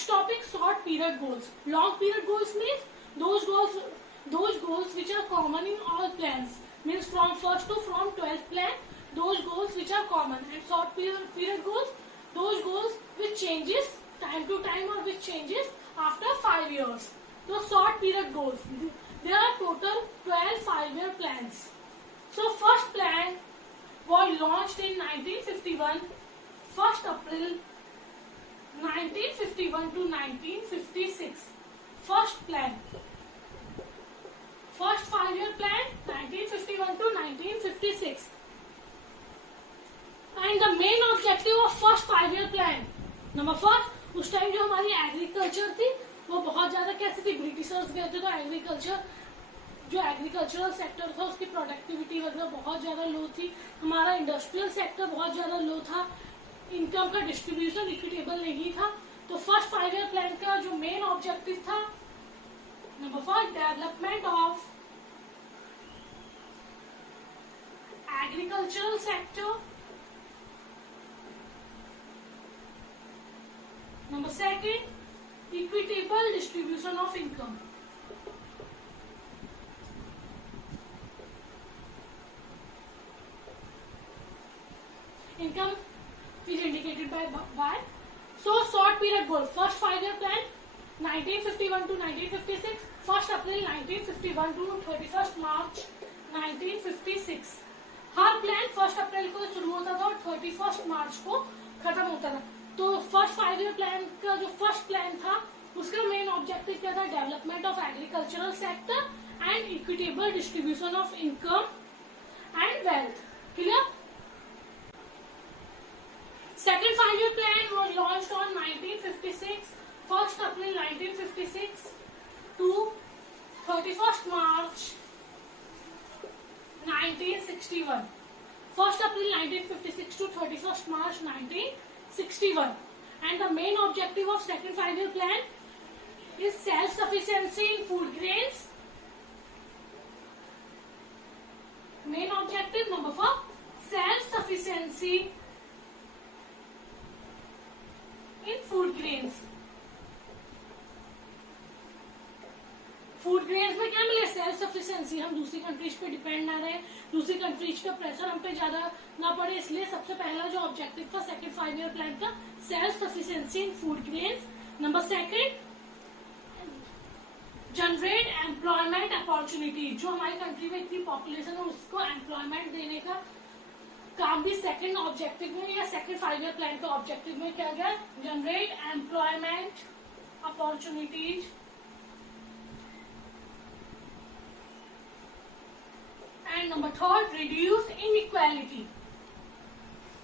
Next topic, short period goals. Long period goals means those goals which are common in all plans, means from first to from 12th plan, those goals which are common. And short period goals, those goals which changes time to time or which changes after 5 years. So short period goals, there are total 12 5-year plans. So first plan was launched in 1951, 1st April 1951 to 1956. First plan, first 5-year plan 1951 to 1956. And the main objective of first 5-year plan, number first, उस time जो हमारी agriculture थी वो बहुत ज्यादा कैसी थी, Britishers गए थे तो एग्रीकल्चरल सेक्टर था उसकी प्रोडक्टिविटी वगैरह बहुत ज्यादा लो थी, हमारा इंडस्ट्रियल सेक्टर बहुत ज्यादा लो था, इनकम का डिस्ट्रीब्यूशन इक्विटेबल नहीं था. तो फर्स्ट 5-year प्लान का जो मेन ऑब्जेक्टिव था, number first, development of agricultural sector. Number second, equitable distribution of income. Income is indicated by so short period goal. First 5-year plan 1951 to 1956, 1st April 1951 to 31st March 1956. Her plan 1st अप्रैल को शुरू होता था और 31st मार्च को खत्म होता था. तो फर्स्ट 5-year प्लान का जो फर्स्ट प्लान था उसका मेन ऑब्जेक्टिव क्या था, development of agricultural sector and equitable distribution of income and wealth. Clear. Second 5-year plan was launched on 1956, 1st April 1956 to 31st March 1961. 1st April 1956 to 31st March 1961. And the main objective of second 5-year plan is self-sufficiency in food grains. Main objective number 4, self-sufficiency in food grains. Food grains में क्या मिले, self sufficiency, हम दूसरी countries पे depend ना रहे, दूसरी countries का प्रेशर हम पे ज्यादा ना पड़े, इसलिए सबसे पहला जो ऑब्जेक्टिव था सेकंड 5-year प्लान का, सेल्फ सफिशिएंसी इन food grains. Number second, generate employment opportunity. जो हमारी कंट्री में इतनी पॉपुलेशन है उसको एम्प्लॉयमेंट देने का काम भी सेकंड ऑब्जेक्टिव में या सेकंड 5-year प्लान के ऑब्जेक्टिव में क्या गया, generate employment opportunities and number third, reduce inequality.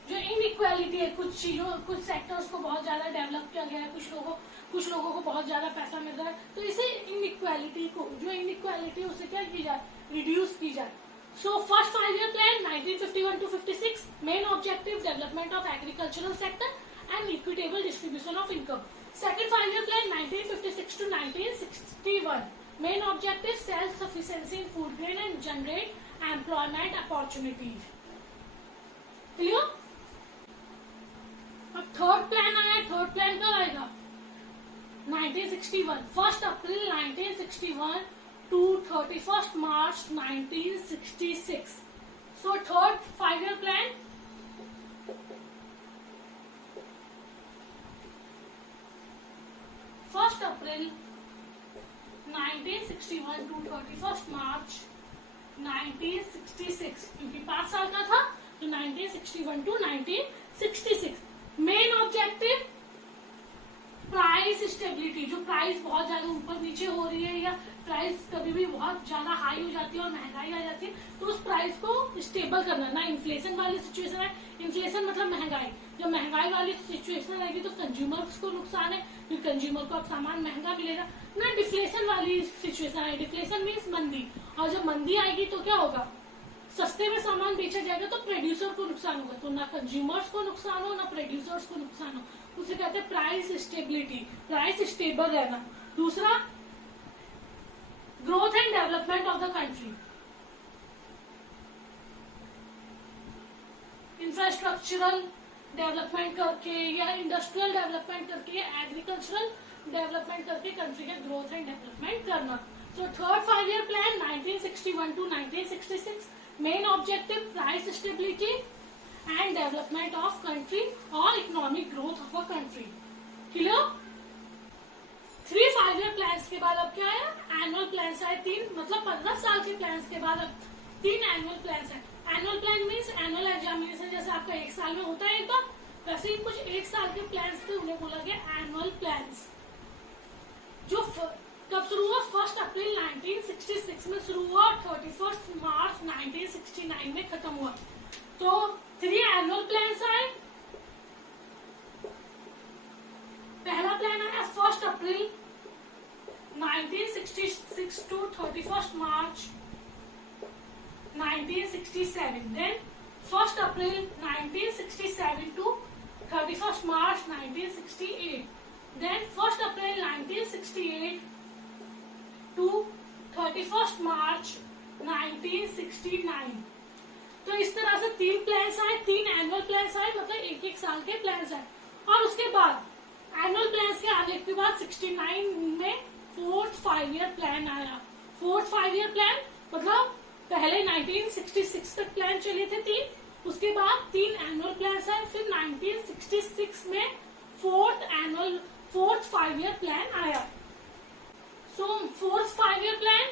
जो इनइक्वालिटी है, कुछ चीजों कुछ सेक्टर्स को बहुत ज्यादा डेवलप किया गया है, कुछ लोगों को बहुत ज्यादा पैसा मिल रहा है, तो इसे इनइक्वालिटी को, जो इनइक्वालिटी है उसे क्या की जाए, रिड्यूस की जाए. So first 5-year plan 1951 to 56, main objective development of agricultural sector and equitable distribution of income. Second 5-year plan 1956 to 1961, main objective self sufficiency in food grain and generate employment opportunities. Clear? अब third plan आया, third plan कब आएगा, 1961, 1st April 1961 to 31st March 1966. So third 5-year plan, First April 1961 to 31st March 1966, क्योंकि 5 साल का था तो 1961 to 1966. Main objective price stability. जो प्राइस बहुत ज्यादा ऊपर नीचे हो रही है या प्राइस कभी भी बहुत ज्यादा हाई हो जाती है और महंगाई आ जाती है, तो उस प्राइस को स्टेबल करना. ना इन्फ्लेशन वाली सिचुएशन है, इन्फ्लेशन मतलब महंगाई, जब महंगाई वाली सिचुएशन आएगी तो कंज्यूमर्स को नुकसान है क्योंकि कंज्यूमर को अब सामान महंगा मिलेगा. ना डिफ्लेशन वाली सिचुएशन है, डिफ्लेशन मीन्स मंदी, और जब मंदी आएगी तो क्या होगा, सस्ते में सामान बेचा जाएगा तो प्रोड्यूसर को नुकसान होगा. तो ना कंज्यूमर्स को नुकसान हो ना प्रोड्यूसर्स को नुकसान हो, उसे कहते हैं प्राइस स्टेबिलिटी, प्राइस स्टेबल रहना. दूसरा, growth and development of the country. Infrastructural development करके या इंडस्ट्रियल डेवलपमेंट करके, एग्रीकल्चरल डेवलपमेंट करके कंट्री के ग्रोथ एंड डेवलपमेंट करना। So third 5 year plan 1961 to 1966, main objective price stability and development of country और economic growth of a country. Clear? 3 5 year plan के बाद अब क्या आया? एनुअल प्लान आए 3, मतलब 15 साल के प्लान के बाद अब 3 एनुअल प्लान है। Annual plan means annual examination, जैसे आपका 1 साल में होता है एक बार, वैसे ही कुछ 1 साल के प्लान थे, उन्हें बोला गया एनुअल प्लान। जो कब शुरू हुआ? 1 अप्रैल 1966 में शुरू हुआ और 31 मार्च 1969 में खत्म हुआ। तो 3 एनुअल प्लान आए। पहला प्लान आया 1 अप्रैल 1966 to 31 March 1967, then 1 April 1967 to 31 March 1968, then 1 April 1968 to 31 March 1969। तो इस तरह से 3 प्लान्स आए, 3 एनुअल प्लान्स आए, मतलब 1-1 साल के प्लान्स आए। और उसके बाद एनुअल प्लान्स के आने के बाद 69 में 4th 5 ईयर प्लान आया। 4th 5 ईयर प्लान मतलब पहले 1966 तक प्लान चले थे 3, उसके बाद 3 एनुअल प्लान आए, फिर 1966 में 4th 5 ईयर प्लान आया। सो 4th 5 year plan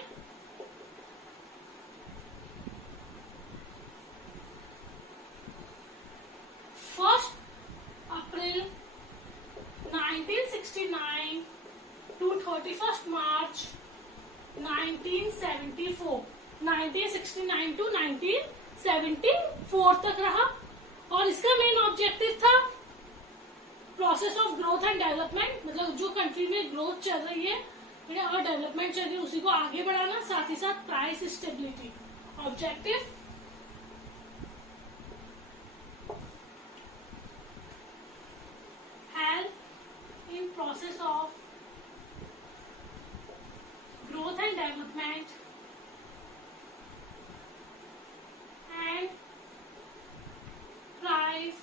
April 1969 to 31 March 1974, 1969 to 1974 तक रहा। और इसका मेन ऑब्जेक्टिव था process of growth and development, मतलब जो कंट्री में ग्रोथ चल रही है और डेवलपमेंट चल रही है उसी को आगे बढ़ाना, साथ ही साथ price stability. Objective help in process of growth and development and price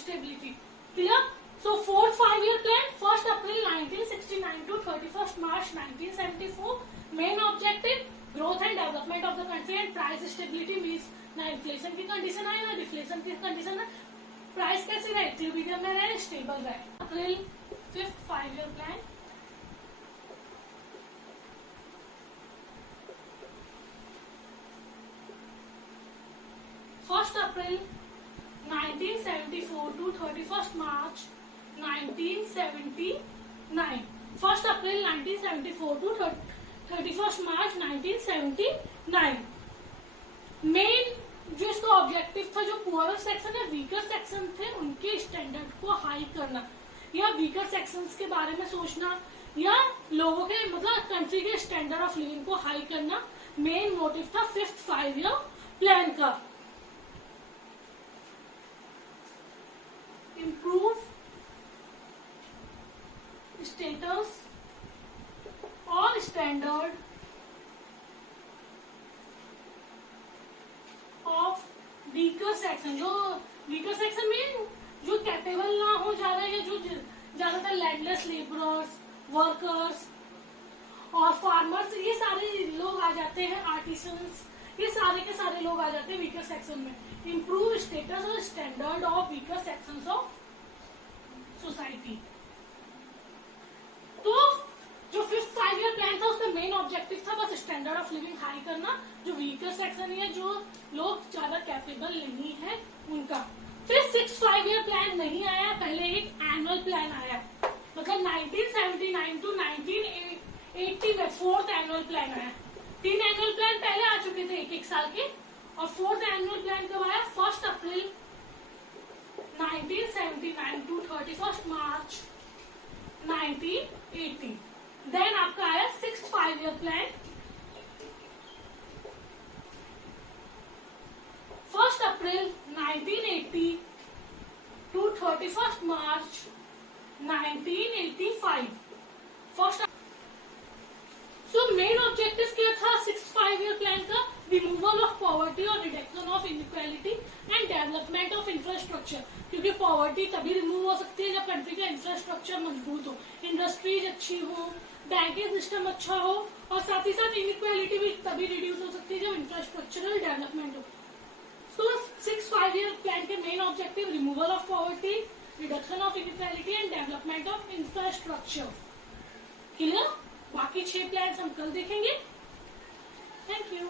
stability। Clear? So 4th 5 year plan 1 April 1969 to 31 March 1974, main objective growth and development of the country and price stability means ना inflation की condition आए ना deflation की condition है, price कैसे रहे? Equilibrium में रहे, स्टेबल रहे। अप्रैल 5th 5 year plan first April 1974 to 31 March 1979, 1 April 1974 to 31 March 1979। Main जो इसका ऑब्जेक्टिव था, जो पुअर सेक्शन है, वीकर सेक्शन थे, उनके स्टैंडर्ड को हाई करना या वीकर सेक्शंस के बारे में सोचना या लोगों के मतलब कंट्री के स्टैंडर्ड ऑफ लिविंग को हाई करना मेन मोटिव था 5th 5 ईयर प्लान का। इम्प्रूव स्टेटस और स्टैंडर्ड ऑफ वीकर सेक्शन, जो वीकर सेक्शन में जो कैपेबल ना हो जा रहे हैं, जो ज्यादातर लैंडलेस लेबरर्स, वर्कर्स और फार्मर्स, ये सारे लोग आ जाते हैं, आर्टिसंस, ये सारे के सारे लोग आ जाते हैं वीकर सेक्शन में। इम्प्रूव स्टेटस और standard of weaker sections of society. तो जो 5th 5 ईयर प्लान था उसका मेन ऑब्जेक्टिव था बस स्टैंडर्ड ऑफ लिविंग हाई करना, जो वीकर सेक्शन है, जो लोग ज्यादा कैपेबल नहीं है उनका। फिर 6th 5 ईयर प्लान नहीं आया, पहले एक एनुअल प्लान आया, मतलब 1979 to 1980 में 4th एनुअल प्लान आया। 3 एनुअल प्लान पहले आ चुके थे 1-1 साल के, और 4th एनुअल प्लान कब आया? 1 अप्रैल 1979 to 31 मार्च 1980। देन आपका आया 6th 5 year plan 1 April 1980 to 31 March 1985। So main objective क्या था 6th 5 ईयर प्लान का? रिमूवल ऑफ पॉवर्टी और reduction of inequality and development of infrastructure, क्योंकि पॉवर्टी तभी रिमूव हो सकती है जब कंट्री का इंफ्रास्ट्रक्चर मजबूत हो, इंडस्ट्रीज अच्छी हो, बैंकिंग सिस्टम अच्छा हो, और साथ ही साथ इनइक्वालिटी भी तभी रिड्यूस हो सकती है जब इंफ्रास्ट्रक्चरल डेवलपमेंट हो। सो 6 5-year प्लान के main objective removal of poverty, reduction of inequality and development of infrastructure. Clear? बाकी 6 प्लान हम कल देखेंगे। Thank you.